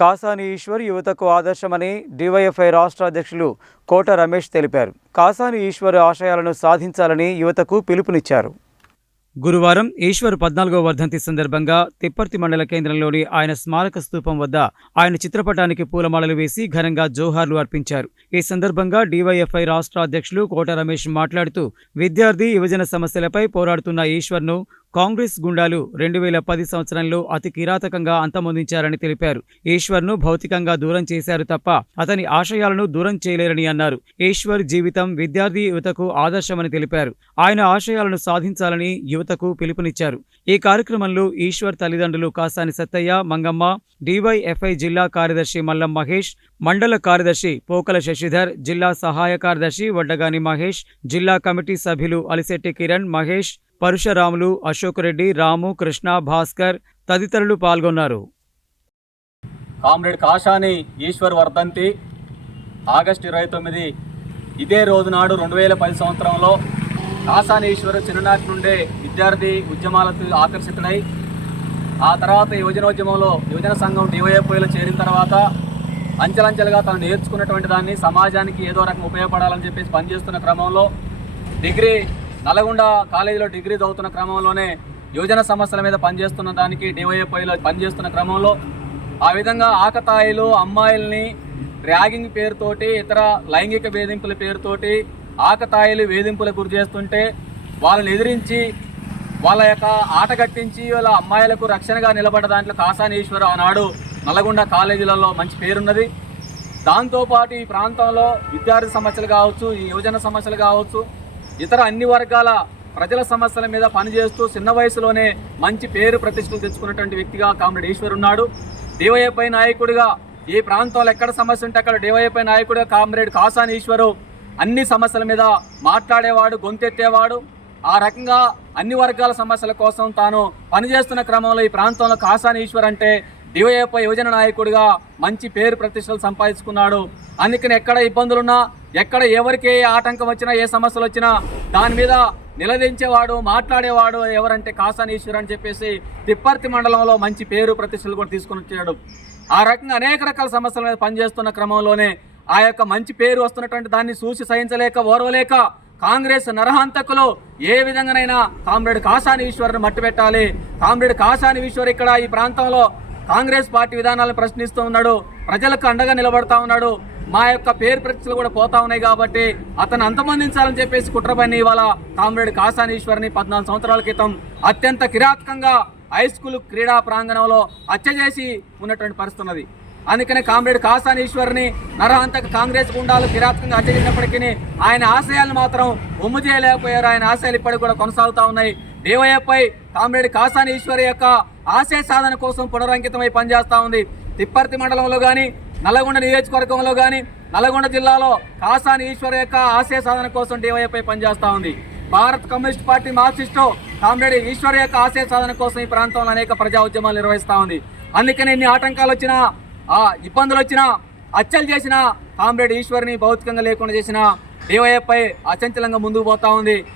కాసాని ఈశ్వర్ యువతకు ఆదర్శమని డివైఎఫ్ఐ రాష్ట్ర అధ్యక్షులు కోట రమేష్ తెలిపారు. కాసాని ఈశ్వర్ ఆశయాలను సాధించాలని యువతకు పిలుపునిచ్చారు. గురువారం ఈశ్వర్ 14వ వర్ధంతి సందర్భంగా తిప్పర్తి మండల కేంద్రంలోని ఆయన స్మారక స్తూపం వద్ద ఆయన చిత్రపటానికి పూలమాలలు వేసి ఘనంగా జోహార్లు అర్పించారు. ఈ సందర్భంగా డివైఎఫ్ఐ రాష్ట్ర అధ్యక్షులు కోట రమేష్ మాట్లాడుతూ విద్యార్థి యువజన సమస్యలపై పోరాడుతున్న ఈశ్వర్ను కాంగ్రెస్ గుండాలు 2010 సంవత్సరంలో అతి కిరాతకంగా అంతమొందించారని తెలిపారు. ఈశ్వర్ను భౌతికంగా దూరం చేశారు తప్ప అతని ఆశయాలను దూరం చేయలేరని అన్నారు. ఈశ్వర్ జీవితం విద్యార్థి యువతకు ఆదర్శమని తెలిపారు. ఆయన ఆశయాలను సాధించాలని యువతకు పిలుపునిచ్చారు. ఈ కార్యక్రమంలో ఈశ్వర్ తల్లిదండ్రులు కాసాని సత్తయ్య, మంగమ్మ, డివైఎఫ్ఐ జిల్లా కార్యదర్శి మల్లం మహేష్, మండల కార్యదర్శి పోకల శశిధర్, జిల్లా సహాయ కార్యదర్శి వడ్డగాని మహేష్, జిల్లా కమిటీ సభ్యులు అలిశెట్టి కిరణ్, మహేష్, పరుశరాములు, అశోక్ రెడ్డి, రాము, కృష్ణ, భాస్కర్ తదితరులు పాల్గొన్నారు. కామ్రేడ్ కాసాని ఈశ్వర్ వర్ధంతి ఆగస్టు 29 ఇదే రోజు నాడు 2010 సంవత్సరంలో కాసాని ఈశ్వర్ చిన్ననాటి నుండే విద్యార్థి ఉద్యమాలకు ఆకర్షితుడై ఆ తర్వాత యువజనోద్యమంలో యువజన సంఘం డివైఎఫ్ఐలో చేరిన తర్వాత అంచెలంచెలుగా తను నేర్చుకున్నటువంటి దాన్ని సమాజానికి ఏదో రకంగా ఉపయోగపడాలని చెప్పేసి పనిచేస్తున్న క్రమంలో నల్గొండ కాలేజీలో డిగ్రీ చదువుతున్న క్రమంలోనే యువజన సమస్యల మీద పనిచేస్తున్న దానికి డివైఎఫ్ఐలో పనిచేస్తున్న క్రమంలో ఆ విధంగా ఆకతాయిలు అమ్మాయిల్ని ర్యాగింగ్ పేరుతోటి ఇతర లైంగిక వేధింపుల పేరుతోటి ఆకతాయిలు వేధింపులకు గురి చేస్తుంటే వాళ్ళని ఎదిరించి వాళ్ళ యొక్క ఆట కట్టించి వాళ్ళ అమ్మాయిలకు రక్షణగా నిలబడ్డ దాంట్లో కాసాని ఈశ్వర్ ఆనాడు నల్గొండ కాలేజీలలో మంచి పేరున్నది. దాంతోపాటు ఈ ప్రాంతంలో విద్యార్థి సమస్యలు కావచ్చు, ఈ యువజన సమస్యలు కావచ్చు, ఇతర అన్ని వర్గాల ప్రజల సమస్యల మీద పనిచేస్తూ చిన్న వయసులోనే మంచి పేరు ప్రతిష్టలు తెచ్చుకున్నటువంటి వ్యక్తిగా కామ్రేడ్ ఈశ్వర్ ఉన్నాడు. డివైఎఫ్ఐ నాయకుడిగా ఈ ప్రాంతంలో ఎక్కడ సమస్య ఉంటే అక్కడ డివైఎఫ్ఐ నాయకుడిగా కామ్రేడ్ కాసాని ఈశ్వరు అన్ని సమస్యల మీద మాట్లాడేవాడు, గొంతెత్తేవాడు. ఆ రకంగా అన్ని వర్గాల సమస్యల కోసం తాను పనిచేస్తున్న క్రమంలో ఈ ప్రాంతంలో కాసాని ఈశ్వర్ అంటే డివైఎఫ్ఐ యువజన నాయకుడిగా మంచి పేరు ప్రతిష్టలు సంపాదించుకున్నాడు. అందుకని ఎక్కడ ఇబ్బందులున్నా, ఎక్కడ ఎవరికి ఏ ఆటంకం వచ్చినా, ఏ సమస్యలు వచ్చినా దాని మీద నిలదించేవాడు, మాట్లాడేవాడు ఎవరంటే కాసాని ఈశ్వర్ అని చెప్పేసి తిప్పర్తి మండలంలో మంచి పేరు ప్రతిష్టలు కూడా తీసుకుని వచ్చాడు. ఆ రకంగా అనేక రకాల సమస్యల మీద పనిచేస్తున్న క్రమంలోనే ఆ యొక్క మంచి పేరు వస్తున్నటువంటి దాన్ని చూసి సహించలేక ఓర్వలేక కాంగ్రెస్ నరహంతకులు ఏ విధంగానైనా కామ్రేడ్ కాసాని ఈశ్వర్ను మట్టిపెట్టాలి, కామ్రేడ్ కాసాని ఈశ్వర్ ఇక్కడ ఈ ప్రాంతంలో కాంగ్రెస్ పార్టీ విధానాలను ప్రశ్నిస్తూ ఉన్నాడు, ప్రజలకు అండగా నిలబడతా ఉన్నాడు, మా యొక్క పేరు ప్రతిష్టలు కూడా పోతా ఉన్నాయి కాబట్టి అతను అంతమొందించాలని చెప్పేసి కుట్రపని ఇవాళ కామ్రేడ్ కాసాని ఈశ్వర్ని 14 సంవత్సరాల క్రితం అత్యంత కిరాతకంగా హై స్కూల్ క్రీడా ప్రాంగణంలో హత్య చేసి ఉన్నటువంటి పరిస్థితి ఉన్నది. అందుకనే కామ్రేడ్ కాసాని ఈశ్వర్ని నరహంతక కాంగ్రెస్ గుండాలు కిరాతకంగా హత్య చేసినప్పటికీ ఆయన ఆశయాలను మాత్రం ఒమ్ము చేయలేకపోయారు. ఆయన ఆశయాలు ఇప్పటికి కూడా కొనసాగుతూ ఉన్నాయి. డివైఎఫ్ఐ కామ్రేడ్ కాసాని ఈశ్వర్ యొక్క ఆశయ సాధన కోసం పునరంకితమై పనిచేస్తూ ఉంది. తిప్పర్తి మండలంలో కానీ, నల్గొండ నియోజకవర్గంలో కానీ, నల్గొండ జిల్లాలో కాసాని ఈశ్వర్ యొక్క ఆశయ సాధన కోసం డివైఎఫ్ఐ పనిచేస్తూ ఉంది. భారత Communist Party Marxist comrade Eshwar యొక్క ఆశయ సాధన కోసం ఈ ప్రాంతంలో అనేక ప్రజా ఉద్యమాలు నిర్వహిస్తూ ఉంది. అందుకని ఎన్ని ఆటంకాలు వచ్చినా, ఇబ్బందులు వచ్చినా, హత్యలు చేసినా కామ్రేడ్ ఈశ్వర్ని భౌతికంగా లేకుండా చేసిన డివైఎఫ్ఐ అచంచలంగా ముందుకు పోతా ఉంది.